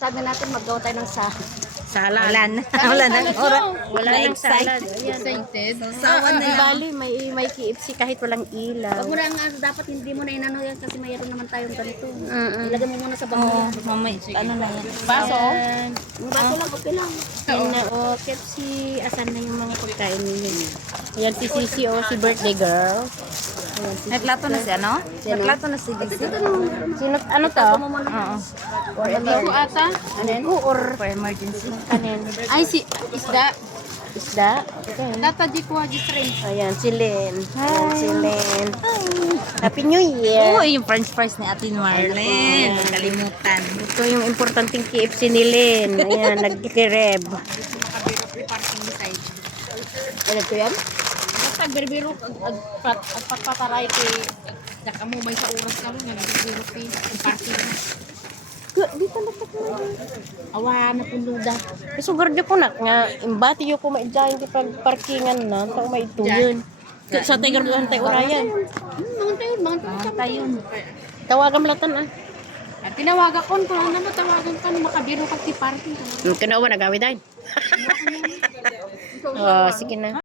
Sabi natin magawa tayo ng Salad. Wala na. Wala nang oras. Wala nang salad. Ayan. excited. Sawan na lang. Bali, may KFC kahit walang ilaw. Wag mo na nga, dapat hindi mo na inano yan kasi mayroon naman tayong ganito. Mm-mm. Ilagay mo muna sa Oo, bago. mamay, ano na yan. Baso? Ayan. Yung baso lang, okay lang. Yan na, KFC. Asan na yung mga pagkain ninyo? Ayan, si Sisi, si birthday girl. Ayan, si May plato na si ano? May plato na si Dixie. Sino, ano to? Oo. Ano ata? Ano yan? Or For emergency. kanin? Ay, si isda. Isda? Okay. Data di ko shrimp. Ayan, si Lynn. Ayan, si Lynn. Happy New Year! Oo, yung french fries ni Ate Marlene. Kalimutan. Ito yung importanteng KFC ni Lynn. Ayan, nagkikireb. Parking beside. Ano to yan? Basta berbero at pagpaparay kay daka mo may sa oras ka mo nga berbero kay parking. Dito na pa ko. Awa na punduda. Sugar di ko na nga imbati yo ko maidyahin di parkingan na tao maituyon. Sa tiger doon tayo orayan. Mga tayo. Tawagan malatan ah. At tinawagan ko kung ano tawagan ka no makabiro ka ti parking. Kanawa nagawi dahil. Oh, sige na.